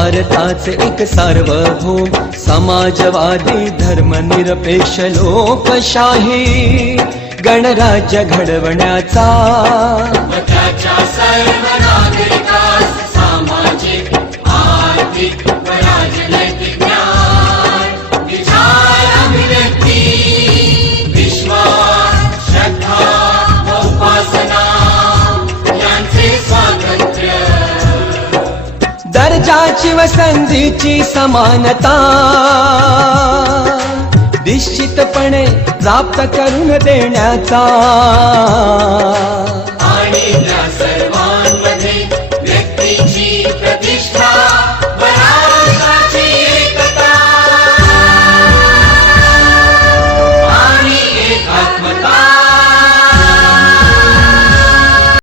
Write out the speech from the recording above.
भारताचे एक सार्वभौम समाजवादी धर्मनिरपेक्ष लोकशाही गणराज्य घडवण्याचा त्याच्या सर्व नागरिकास सामाजिक आर्थिक व राजनैतिक न्याय विचार अभिव्यक्ती विश्वास श्रद्धा व उपासना यांचे स्वातंत्र्य दर्जाची व संधीची समानता निश्चितपणे प्राप्त करून देण्याचा